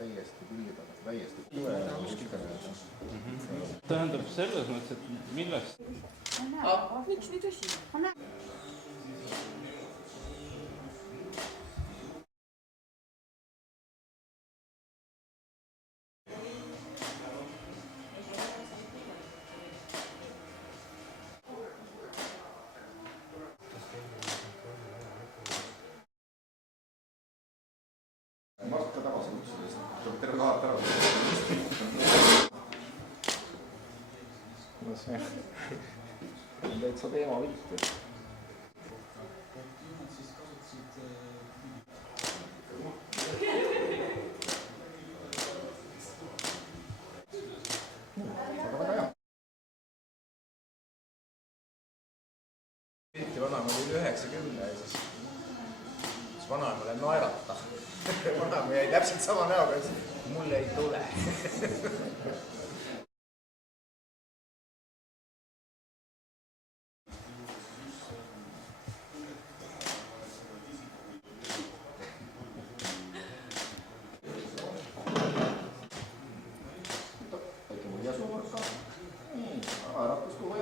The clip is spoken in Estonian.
täiesti külje peal, täiesti. Tähendab selles mõttes, et millest? Miks nii tõsine? Marta tagasi kutsudes, tuleb terve kaart ära. No see on täitsa teema viltu. Aga väga hea. Pilti vanaema oli 90 ja siis vanaemale naerata. Vanaema jäi täpselt sama näoga, et mulle ei tule. Väike mul jäsu ka. Nii, äratusku või